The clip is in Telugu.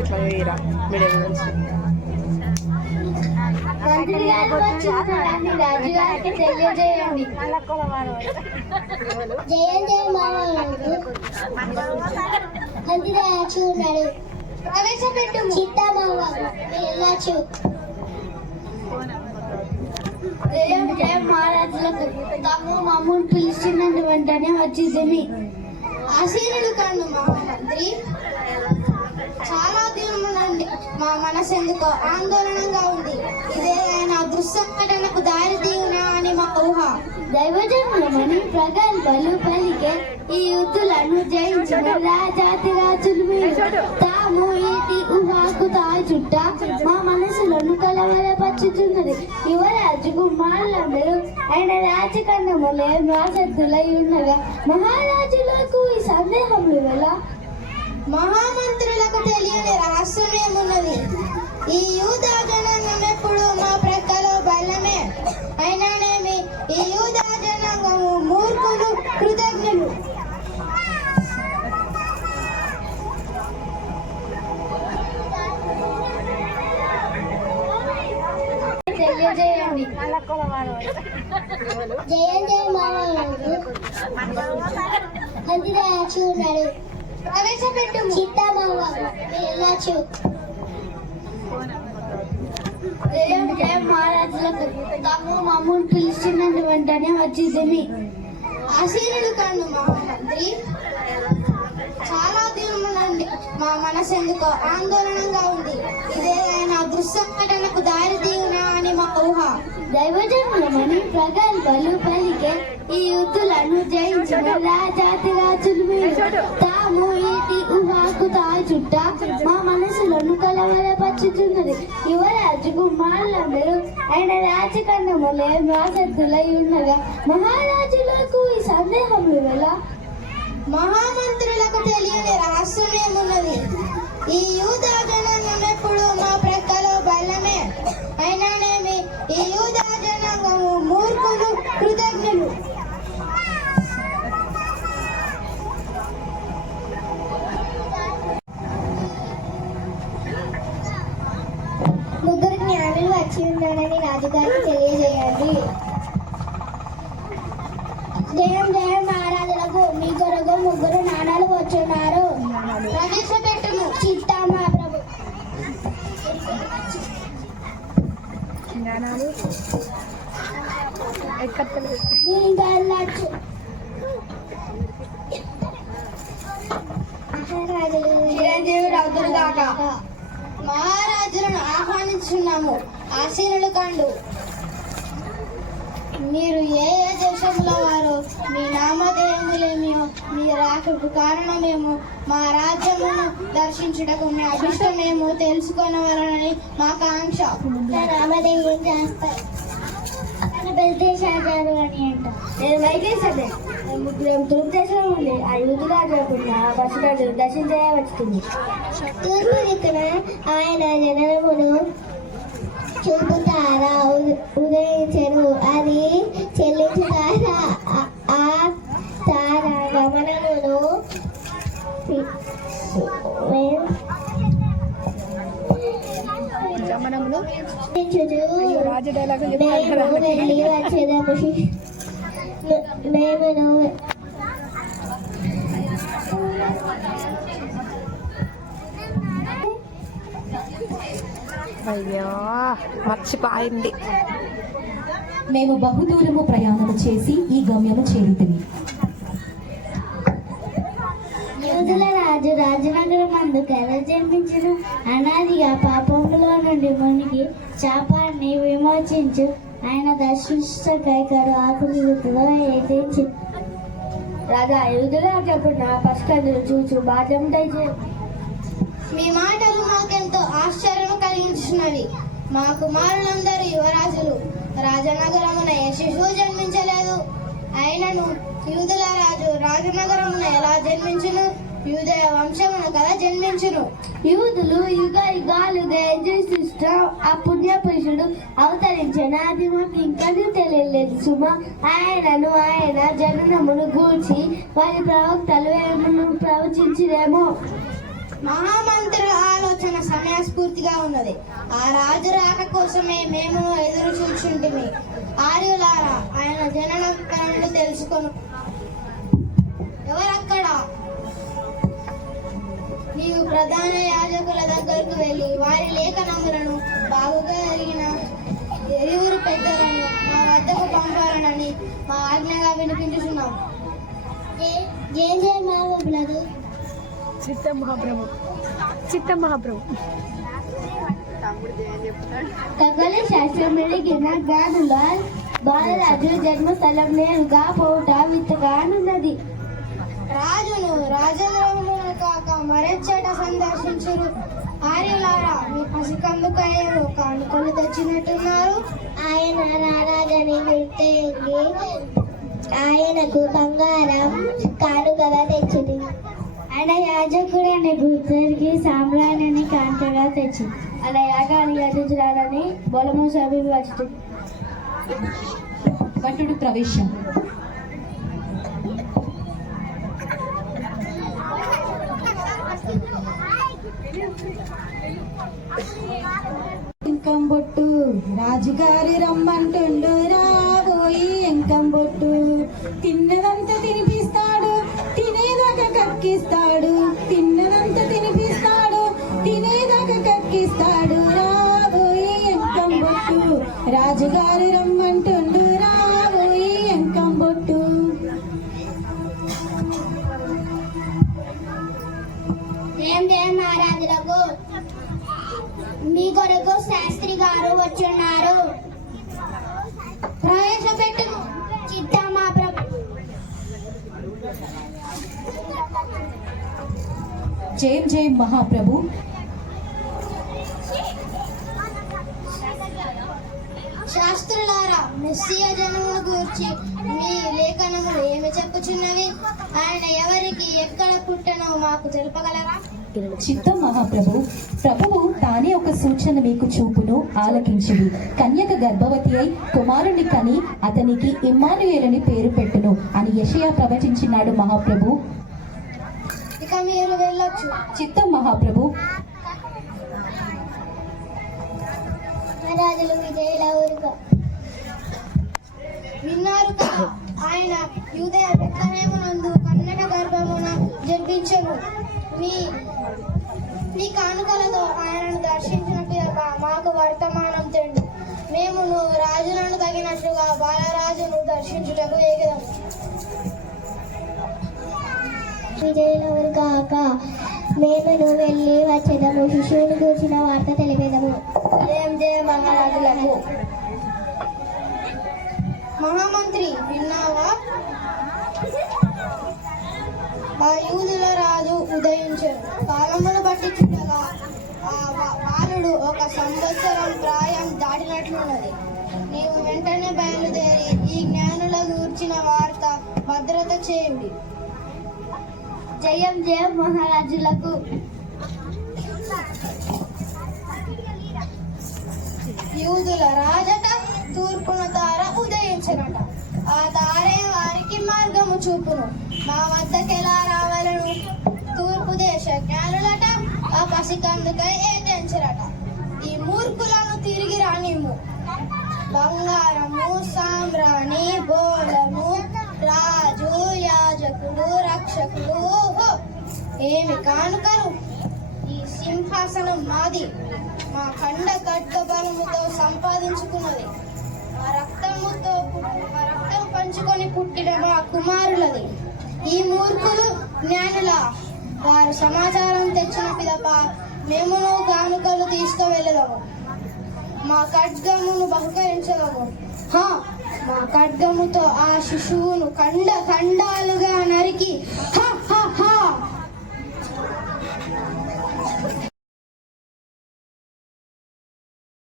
ఇట్లా వేయరా మీడియం నుంచి రాజుగారికి తెలియజేయండి. జయ జయ మామయ్య కందిరాజు ఉన్నాడు. ప్రవేశపెట్టు సీతామావ వెళ్ళచ్చు. జయం జయం మహారాజులకు తాము మమ్మల్ని పిలిచినందు వెంటనే వచ్చింది. ఆశీనుడు కాను మహామంత్రి, చాలా దినముల నుండి మా మనసు ఎందుకో ఆందోళనగా ఉంది. ఇదే ఆయన దుస్సంఘటనకు దారి తీయునా అని మా ఊహ. దైవజనులమని ప్రగల్భాలు పలికే ఈ యుద్ధులను జయించిన రాజాతి రాజులు మీరు. తాము ఇది ఊహకు చుట్ట మా మనసులను కలవరపరుచుతున్నది. యువరాజు కుమారులందరూ ఆయన రాజకన్నములే రాసద్దులై ఉండగా మహారాజులకు ఈ సందేహం వేళ మహామంత్రులకు తెలియని రహస్యమేమున్నది? ఈ యూదా జనాంగం ఎప్పుడు మా ప్రక్కలో బలమే. అయినానేమి ఈ యూదా జనాంగము మూర్ఖులు, కృతజ్ఞులు. తెలియజేయండి. జయ జయ మామయ్య కందిరాజు ఉన్నాడు. ప్రవేశపెట్టు సీతామావ వెళ్ళచ్చు. జయం జయం మహారాజులకు తాము మమ్మల్ని పిలిచినందు వెంటనే వచ్చింది. ఆశీనుడు కాను మహామంత్రి, చాలా దినముల నుండి మా మనసు ఎందుకో ఆందోళనగా ఉంది. ఇదే ఆయన దుస్సంఘటనకు దారి తీయునా అని మా ఊహ. దైవజనులమని ప్రగల్భాలు పలికే ఈ యుద్ధులను జయించిన రాజాతి రాజులు మీరు. తాము ఇది ఊహకు చుట్ట మా మనసులను కలవరపరుచుతున్నది. యువరాజు కుమారులందరూ ఆయన రాజకన్నములే రాసద్దులై ఉండగా మహారాజులకు ఈ సందేహం వేళ మహామంత్రులకు తెలియని రహస్యమేమున్నది? ఈ యూదా జనాంగం ఎప్పుడు మా ప్రక్కలో బలమే. అయినానేమి ఈ యూదా జనాంగము మూర్ఖులు, కృతజ్ఞులు. ముగ్గురు జ్ఞానులు వచ్చి ఉన్నారని రాజుగారికి తెలియజేయండి. జయం జయం మహారాజులకు మీ కొరకు ముగ్గురు నాణాలు వచ్చున్నారు. ప్రవేశపెట్టుము చిత్తామా ప్రభు. చిరంజీవి రౌతులు కాక మహారాజులను ఆహ్వానించున్నాము. ఆశీనులు కండు. మీరు ఏ ఏ దేశంలో వారు, మీ నామధేయములేమియో, మీ రాకకు కారణమేమో, మా రాజ్యమును దర్శించుటకు మీ అభిష్టమేమో తెలుసుకొనవలనని మా కాంక్ష. నామధేయం చేస్తారు బెల్తేశారు అని అంట. నేను మైకేసే ముగ్గురు తూర్పు ఉంది. ఆ యూదు రాజుకుండా పశురాజు దర్శించవచ్చుతుంది. తూర్పు దిక్కున ఆయన జనమును చూపుతారా ఉదయించను. అది చెల్లించుతారా ఆ తార గమనమును వెళ్ళి వచ్చేదాము. మేము అయ్యో మర్చిపోయింది. మేము బహుదూరము ప్రయాణము చేసి ఈ గమ్యము చేరితిమి. యూదుల రాజు రాజనగరం అందు జన్మించిన అనాదిగా పాపములో నుండి మునిగి శాపాన్ని విమోచించు ఆయన దర్శించకై కడు ఆకులితో ఏదించి. రాజా యూదుల రాజుకున్న పసికందులు చూచు బాధ్యం దయచేయండి. మీ మాటలు మాకెంతో ఆశ్చర్యం కలిగించున్నవి. మా కుమారులందరూ యువరాజులు. రాజనగరమున ఏ శిశువు జన్మించలేదు. అయినను యూదుల రాజు రాజనగరమున ఎలా జన్మించును? యూదయ వంశమున కదా జన్మించును. యూదులు యుగ యుగాలుగా ఎదురుచూస్తున్న ఆ పుణ్య పురుషుడు అవతరించిన అది మాకు ఇంకా తెలియలేదు సుమా. ఆయన జననమును గూర్చి వారి ప్రవక్తలు ఏమను ప్రవచించిరేమో. మహామంత్రుల ఆలోచన సమయస్ఫూర్తిగా ఉన్నది. ఆ రాజు రాక కోసమే మేము ఎదురు చూచుంటిమి. ఆర్యులారా, ఆయన జననం కనులు తెలుసుకొను. ఎవరక్కడ? నీవు ప్రధాన యాజకుల దగ్గరకు వెళ్ళి వారి లేఖనములను బాగుగా ఎరిగిన ఎరువురు పెద్దలను మా వద్దకు పంపాలనని మా ఆజ్ఞగా వినిపించుతున్నాం. ఏం చేయమాబు? చిత్త మహాప్రభు ఖగోళ శాస్త్రం ఎరిగిన జ్ఞానుల బాలరాజు జన్మస్థలం నేరుగా పోవుట విత్తగానున్నది. రాజును రాజగృహమును కాక మరెచ్చట సందర్శించురు. ఆర్యులారా, మీ పసికందుకయ్యను కానుకలు తెచ్చినట్టున్నారు. ఆయన నారాజని గుర్తెరిగి ఆయనకు బంగారం కానుకగా తెచ్చింది. ఆయన యాజకుడని గుర్తెరిగి సామ్రాణిని కాంతగా తెచ్చింది. అలా యాగాన్ని అతిథురాలని బలము సభ్యులు వచ్చింది. భటుడు ప్రవేశం. ఎంకంబొట్టు రాజుగారి రమ్మంటుండు, రాబోయి ఎంకంబొట్టు. తిన్నదంతా తినిపిస్తాడు, తినేదాకా కక్కిస్తాడు. తిన్నదంతా తినిపిస్తాడు, తినేదాకా కక్కిస్తాడు. రాబోయి ఎంకంబొట్టు రాజుగారి రమ్మంటుండు, రాబోయి ఎంకంబొట్టు. ఏం మహారాజులకు మీ కొరకు శాస్త్రి గారు వచ్చున్నారు. ప్రవేశపెట్టు. చిత్తమా ప్రభు. జయం జయం మహాప్రభు. శాస్త్రులారా, మెస్సియా జనమును గూర్చి మీ లేఖనములు ఏమి చెప్పుచున్నవి? ఆయన ఎవరికి ఎక్కడ పుట్టనో మాకు తెలుపగలరా? చిత్తం మహాప్రభు. ప్రభువు తానే ఒక సూచన మీకు చూపును, ఆలకించుడు. కన్యక గర్భవతి అయి కుమారుని కని అతనికి ఇమ్మానుయేలని పేరు పెట్టును అని యెషయా ప్రవచించినాడు మహాప్రభు. ఇక మీరు వెళ్ళొచ్చు. చిత్తం మహాప్రభు. రాజులు విజయుల ఊరుగా విన్నారు కదా, ఆయన యూదయ బెత్లెహేమునందు కన్యక గర్భమున జన్మించెను. మీ కానుకలతో ఆయనను దర్శించినట్టుగా మాకు వర్తమానం తెండు. మేము రాజులను తగినట్లుగా బాలరాజును దర్శించుటకు ఎగదాము. విజయులెవరు కాక మేము వెళ్ళి వచ్చేదము. శిశువుని కూర్చిన వార్త తెలిపేదము. జయం జయ మహారాజులకు. మహామంత్రి, విన్నావా? ఆ యూదుల రాజు ఉదయించారు. కాలమును బట్టి చూడగా ఆ బాలుడు 1 సంవత్సరం ప్రాయం దాటినట్లున్నది. నీవు వెంటనే బయలుదేరి ఈ జ్ఞానుల గూర్చిన వార్త భద్రత చేయుడి. జయం జయం మహారాజులకు. యూదుల రాజట తూర్పున తార ఉదయించినట. ఆ తారే వారికి మార్గము చూపును. మా వద్దకెలా రావాలను? తూర్పు దేశ జ్ఞానులట ఆ పసికందుకై ఏతెంచరట. ఈ మూర్ఖులను తిరిగి రానిమ్ము. బంగారము, సామ్రాణి, బోలము, రాజు, యాజకుడు, రక్షకుడు, ఏమి కానుకలు! ఈ సింహాసనం మాది. మా ఖండ ఖడ్గ బలముతో సంపాదించుకున్నది. మా రక్తం పంచుకొని పుట్టిన మా కుమారులది. ఈ మూర్ఖులు జ్ఞానుల వారు సమాచారం తెచ్చిన పిదప మేము కానుకలు తీసుకువెళ్ళదాము. మా ఖడ్గమును బహుకరించదము. మా ఖడ్గముతో ఆ శిశువును ఖండాలుగా నరికి